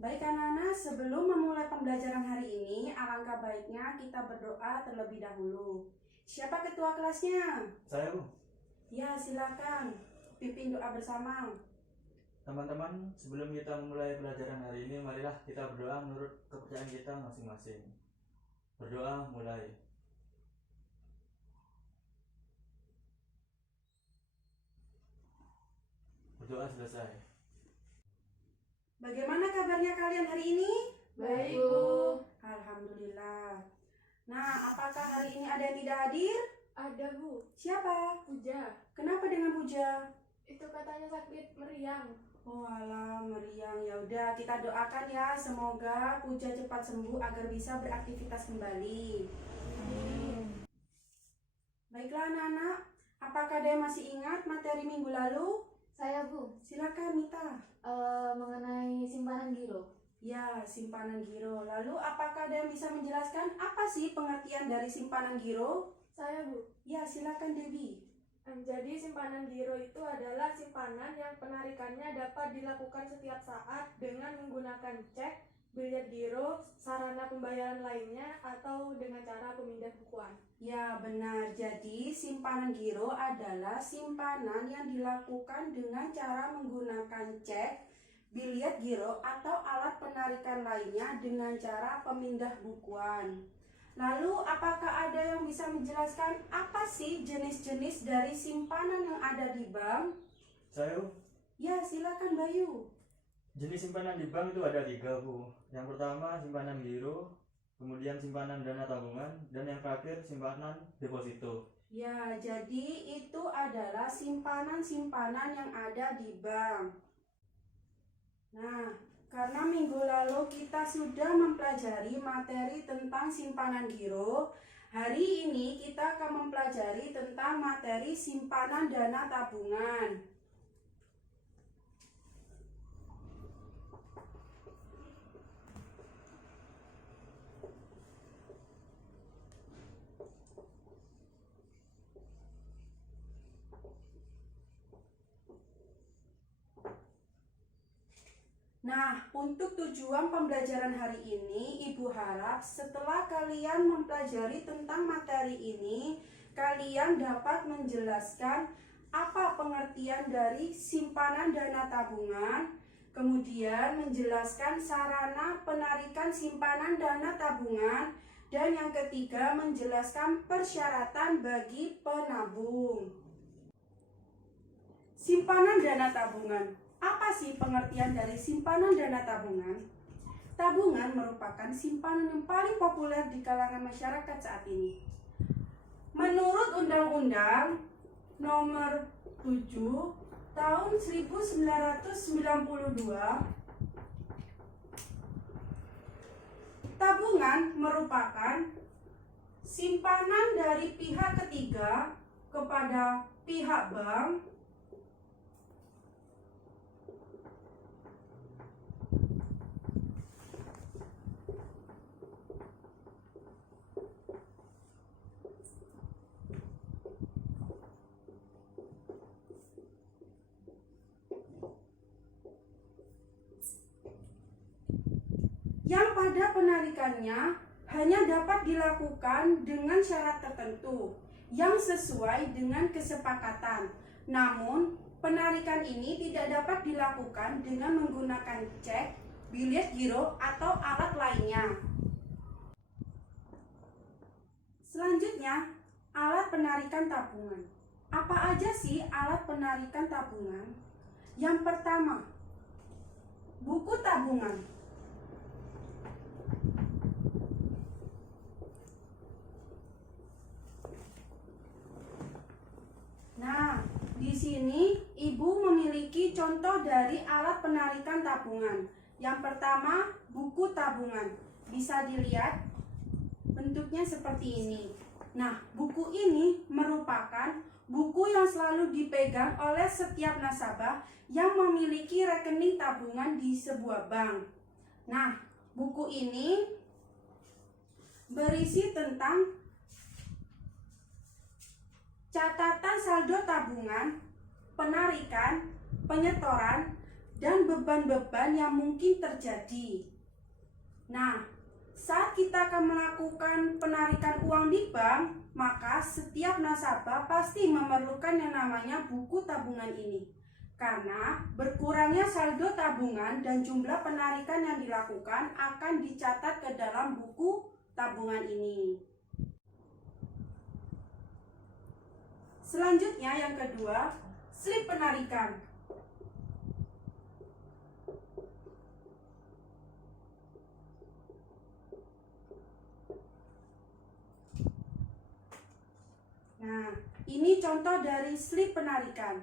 Baik anak-anak, sebelum memulai pembelajaran hari ini, alangkah baiknya kita berdoa terlebih dahulu. Siapa ketua kelasnya? Saya, Bu. Ya, silakan. Pimpin doa bersama. Teman-teman, sebelum kita memulai pelajaran hari ini, marilah kita berdoa menurut kepercayaan kita masing-masing. Berdoa mulai. Berdoa selesai. Bagaimana kabarnya kalian hari ini? Baik, Bu. Alhamdulillah. Nah, apakah hari ini ada yang tidak hadir? Ada, Bu. Siapa? Puja. Kenapa dengan Puja? Itu katanya sakit meriang. Oh alah, meriang. Ya udah, kita doakan ya, semoga Puja cepat sembuh agar bisa beraktivitas kembali. Baiklah anak-anak, apakah ada yang masih ingat materi minggu lalu? Saya, Bu. Silakan Mita. Mengenai simpanan giro. Ya, simpanan giro. Lalu apakah ada yang bisa menjelaskan apa sih pengertian dari simpanan giro? Saya, Bu. Ya, silakan Debbie. Jadi simpanan giro itu adalah simpanan yang penarikannya dapat dilakukan setiap saat dengan menggunakan cek, biliet giro, sarana pembayaran lainnya, atau dengan cara pemindah bukuan. Ya, benar. Jadi, simpanan giro adalah simpanan yang dilakukan dengan cara menggunakan cek, biliet giro, atau alat penarikan lainnya dengan cara pemindah bukuan. Lalu, apakah ada yang bisa menjelaskan apa sih jenis-jenis dari simpanan yang ada di bank? Saya, Bu. Ya, silakan Bayu. Jenis simpanan di bank itu ada 3, Bu. Yang pertama simpanan giro, kemudian simpanan dana tabungan, dan yang terakhir simpanan deposito. Ya, jadi itu adalah simpanan-simpanan yang ada di bank. Nah, karena minggu lalu kita sudah mempelajari materi tentang simpanan giro, hari ini kita akan mempelajari tentang materi simpanan dana tabungan. Nah, untuk tujuan pembelajaran hari ini, Ibu harap setelah kalian mempelajari tentang materi ini, kalian dapat menjelaskan apa pengertian dari simpanan dana tabungan, kemudian menjelaskan sarana penarikan simpanan dana tabungan, dan yang ketiga menjelaskan persyaratan bagi penabung. Simpanan dana tabungan. Apa sih pengertian dari simpanan dana tabungan? Tabungan merupakan simpanan yang paling populer di kalangan masyarakat saat ini. Menurut Undang-Undang Nomor 7 Tahun 1992, tabungan merupakan simpanan dari pihak ketiga kepada pihak bank yang pada penarikannya hanya dapat dilakukan dengan syarat tertentu yang sesuai dengan kesepakatan. Namun, penarikan ini tidak dapat dilakukan dengan menggunakan cek, biliet giro, atau alat lainnya. Selanjutnya, alat penarikan tabungan. Apa aja sih alat penarikan tabungan? Yang pertama, buku tabungan. Nah, di sini Ibu memiliki contoh dari alat penarikan tabungan. Yang pertama, buku tabungan. Bisa dilihat bentuknya seperti ini. Nah, buku ini merupakan buku yang selalu dipegang oleh setiap nasabah yang memiliki rekening tabungan di sebuah bank. Nah, buku ini berisi tentang catatan saldo tabungan, penarikan, penyetoran, dan beban-beban yang mungkin terjadi. Nah, saat kita akan melakukan penarikan uang di bank, maka setiap nasabah pasti memerlukan yang namanya buku tabungan ini. Karena berkurangnya saldo tabungan dan jumlah penarikan yang dilakukan akan dicatat ke dalam buku tabungan ini. Selanjutnya yang kedua, slip penarikan. Nah, ini contoh dari slip penarikan.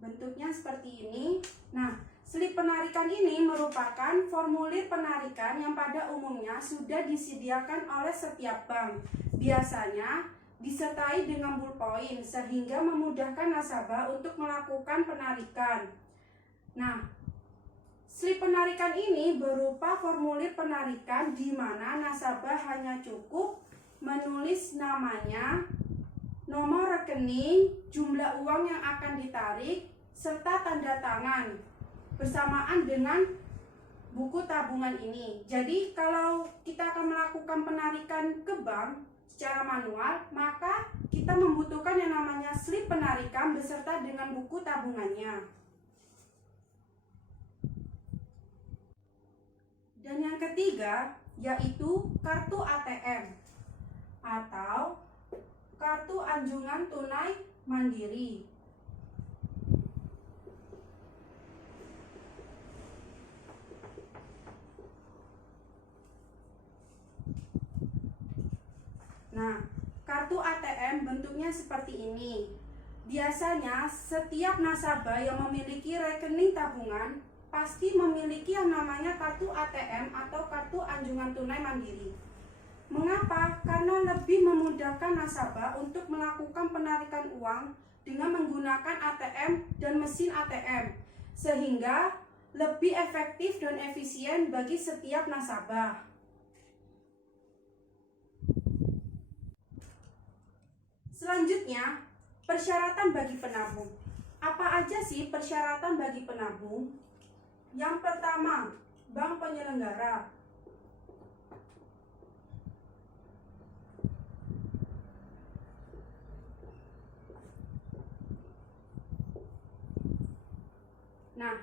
Bentuknya seperti ini. Nah, slip penarikan ini merupakan formulir penarikan yang pada umumnya sudah disediakan oleh setiap bank. Biasanya disertai dengan ballpoint sehingga memudahkan nasabah untuk melakukan penarikan. Nah, slip penarikan ini berupa formulir penarikan di mana nasabah hanya cukup menulis namanya, nomor rekening, jumlah uang yang akan ditarik, serta tanda tangan bersamaan dengan buku tabungan ini. Jadi kalau kita akan melakukan penarikan ke bank secara manual, maka kita membutuhkan yang namanya slip penarikan beserta dengan buku tabungannya. Dan yang ketiga yaitu kartu ATM atau kartu anjungan tunai mandiri. Nah, kartu ATM bentuknya seperti ini. Biasanya setiap nasabah yang memiliki rekening tabungan pasti memiliki yang namanya kartu ATM atau kartu anjungan tunai mandiri. Mengapa? Karena lebih memudahkan nasabah untuk melakukan penarikan uang dengan menggunakan ATM dan mesin ATM, sehingga lebih efektif dan efisien bagi setiap nasabah. Selanjutnya, persyaratan bagi penabung. Apa aja sih persyaratan bagi penabung? Yang pertama, bank penyelenggara. Nah,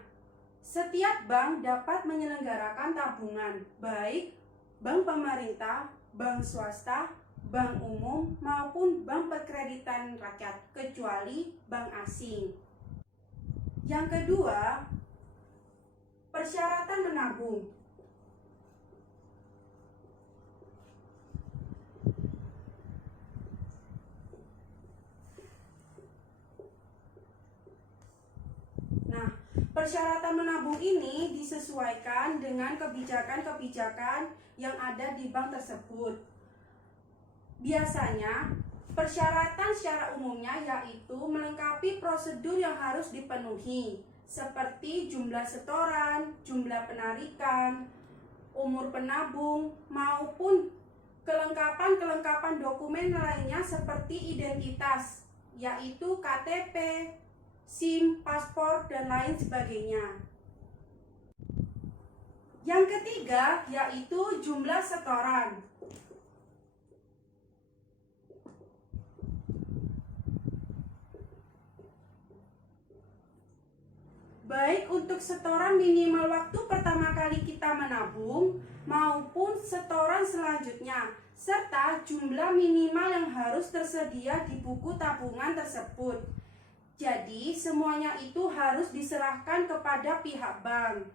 setiap bank dapat menyelenggarakan tabungan, baik bank pemerintah, bank swasta, bank umum, maupun bank perkreditan rakyat, kecuali bank asing. Yang kedua, persyaratan menabung. Nah, persyaratan menabung ini disesuaikan dengan kebijakan-kebijakan yang ada di bank tersebut. Biasanya, persyaratan secara umumnya yaitu melengkapi prosedur yang harus dipenuhi, seperti jumlah setoran, jumlah penarikan, umur penabung, maupun kelengkapan dokumen lainnya seperti identitas, yaitu KTP, SIM, paspor, dan lain sebagainya. Yang ketiga yaitu jumlah setoran. Baik untuk setoran minimal waktu pertama kali kita menabung maupun setoran selanjutnya, serta jumlah minimal yang harus tersedia di buku tabungan tersebut. Jadi semuanya itu harus diserahkan kepada pihak bank.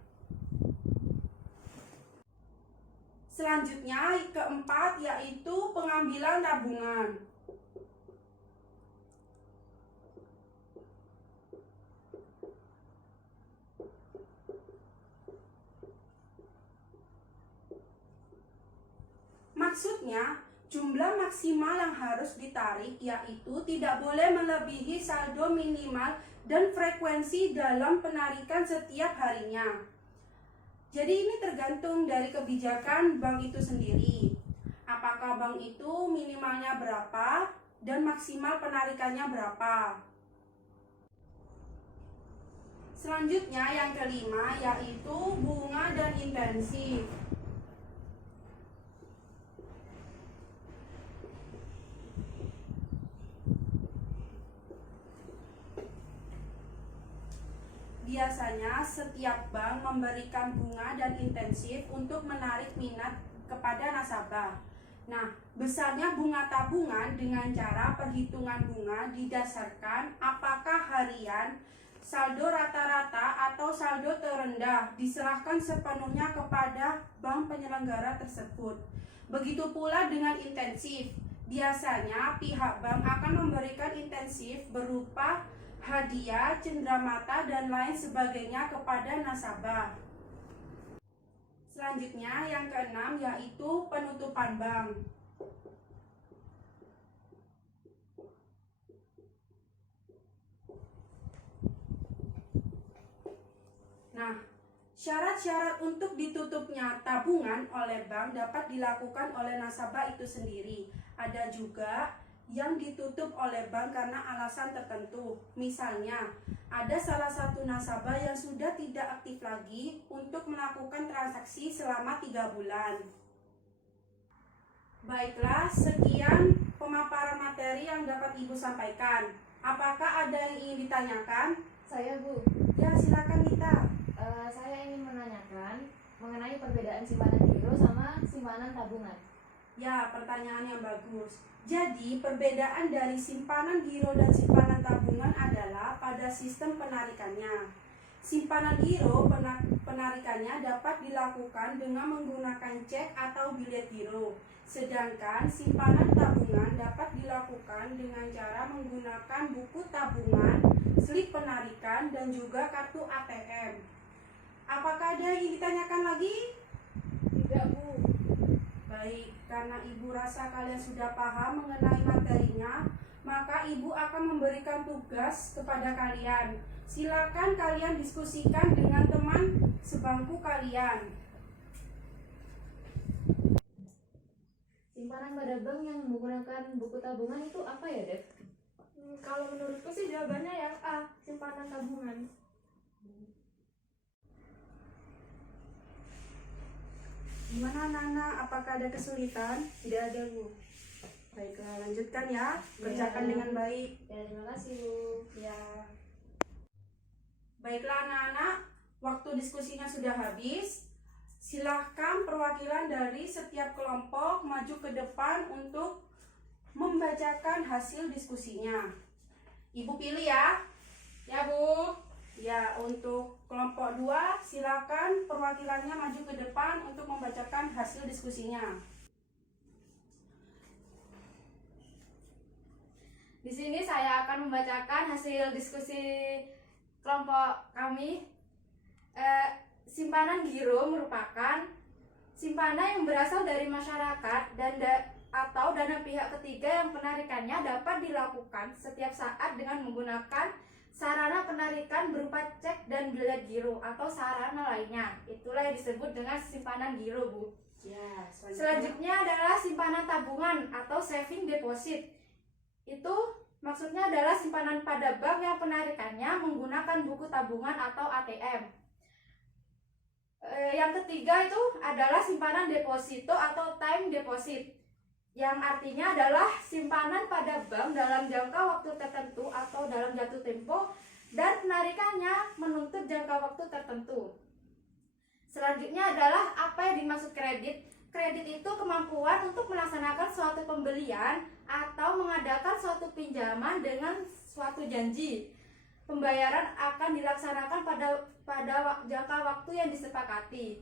Selanjutnya keempat yaitu pengambilan tabungan. Maksudnya, jumlah maksimal yang harus ditarik yaitu tidak boleh melebihi saldo minimal dan frekuensi dalam penarikan setiap harinya. Jadi ini tergantung dari kebijakan bank itu sendiri. Apakah bank itu minimalnya berapa dan maksimal penarikannya berapa. Selanjutnya yang kelima yaitu bunga dan intensif. Biasanya setiap bank memberikan bunga dan intensif untuk menarik minat kepada nasabah. Nah, besarnya bunga tabungan dengan cara perhitungan bunga didasarkan apakah harian, saldo rata-rata atau saldo terendah diserahkan sepenuhnya kepada bank penyelenggara tersebut. Begitu pula dengan intensif. Biasanya pihak bank akan memberikan intensif berupa hadiah, cenderamata, dan lain sebagainya kepada nasabah. Selanjutnya yang keenam yaitu penutupan bank. Nah, syarat-syarat untuk ditutupnya tabungan oleh bank dapat dilakukan oleh nasabah itu sendiri. Ada juga yang ditutup oleh bank karena alasan tertentu. Misalnya, ada salah satu nasabah yang sudah tidak aktif lagi untuk melakukan transaksi selama 3 bulan. Baiklah, sekian pemaparan materi yang dapat Ibu sampaikan. Apakah ada yang ingin ditanyakan? Saya Bu, Ya, silakan Nita. saya ingin menanyakan mengenai perbedaan simpanan giro sama simpanan tabungan. Ya, pertanyaan yang bagus. Jadi, perbedaan dari simpanan giro dan simpanan tabungan adalah pada sistem penarikannya. Simpanan giro penarikannya dapat dilakukan dengan menggunakan cek atau bilet giro. Sedangkan simpanan tabungan dapat dilakukan dengan cara menggunakan buku tabungan, slip penarikan, dan juga kartu ATM. Apakah ada yang ditanyakan lagi? Tidak, Bu. Baik, karena Ibu rasa kalian sudah paham mengenai materinya, maka Ibu akan memberikan tugas kepada kalian. Silakan kalian diskusikan dengan teman sebangku kalian. Simpanan pada bank yang menggunakan buku tabungan itu apa ya, Dev? Kalau menurutku sih jawabannya yang A, simpanan tabungan. Gimana Nana? Apakah ada kesulitan? Tidak ada, Bu. Baiklah, lanjutkan ya. Kerjakan Ya. dengan baik. Ya, terima kasih Bu. Ya. Baiklah anak-anak, waktu diskusinya sudah habis. Silahkan perwakilan dari setiap kelompok maju ke depan untuk membacakan hasil diskusinya. Ibu pilih ya. Ya, Bu. Ya, untuk kelompok 2 silakan perwakilannya maju ke depan untuk membacakan hasil diskusinya. Di sini saya akan membacakan hasil diskusi kelompok kami. Simpanan giro merupakan simpanan yang berasal dari masyarakat dan atau dana pihak ketiga yang penarikannya dapat dilakukan setiap saat dengan menggunakan sarana penarikan berupa cek dan bilet giro atau sarana lainnya. Itulah yang disebut dengan simpanan giro, Bu. Ya, Selanjutnya adalah simpanan tabungan atau saving deposit. Itu maksudnya adalah simpanan pada bank yang penarikannya menggunakan buku tabungan atau ATM. Yang ketiga itu adalah simpanan deposito atau time deposit, yang artinya adalah simpanan pada bank dalam jangka waktu tertentu atau dalam jatuh tempo dan penarikannya menuntut jangka waktu tertentu. Selanjutnya adalah apa yang dimaksud kredit. Kredit itu kemampuan untuk melaksanakan suatu pembelian atau mengadakan suatu pinjaman dengan suatu janji. Pembayaran akan dilaksanakan pada jangka waktu yang disepakati.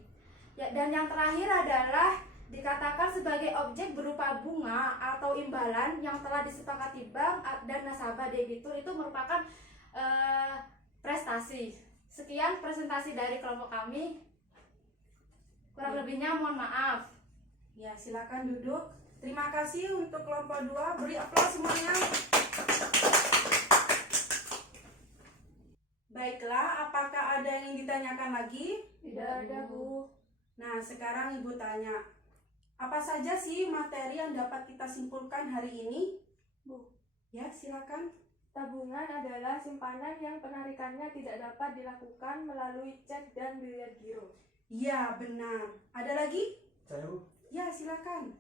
Ya, dan yang terakhir adalah dikatakan sebagai objek berupa bunga atau imbalan yang telah disepakati bank dan nasabah debitur. Itu merupakan prestasi. Sekian presentasi dari kelompok kami. Kurang lebihnya mohon maaf. Ya, silakan duduk. Terima kasih untuk kelompok 2. Beri aplaus semuanya. Baiklah, apakah ada yang ditanyakan lagi? Tidak ada, Bu. Nah, sekarang Ibu tanya. Apa saja sih materi yang dapat kita simpulkan hari ini? Bu. Ya, silakan. Tabungan adalah simpanan yang penarikannya tidak dapat dilakukan melalui cek dan biliar giro. Ya, benar. Ada lagi? Saya Bu, Ya, silakan.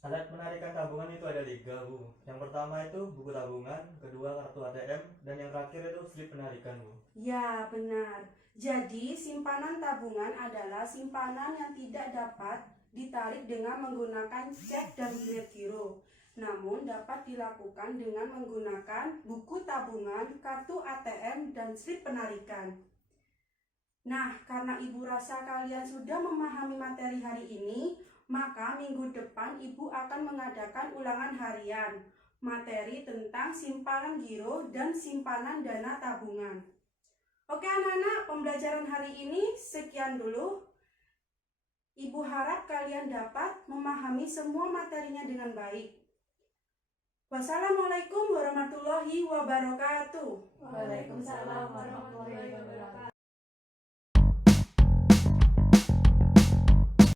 alat penarikan tabungan itu ada 3 Bu. Yang pertama itu buku tabungan, kedua kartu ATM, dan yang terakhir itu slip penarikan Bu. Ya, benar. Jadi, simpanan tabungan adalah simpanan yang tidak dapat ditarik dengan menggunakan cek dan biliar giro. Namun dapat dilakukan dengan menggunakan buku tabungan, kartu ATM, dan slip penarikan. Nah, karena Ibu rasa kalian sudah memahami materi hari ini, maka minggu depan Ibu akan mengadakan ulangan harian materi tentang simpanan giro dan simpanan dana tabungan. Oke anak-anak, pembelajaran hari ini sekian dulu. Ibu harap kalian dapat memahami semua materinya dengan baik. Wassalamualaikum warahmatullahi wabarakatuh. Waalaikumsalam warahmatullahi wabarakatuh.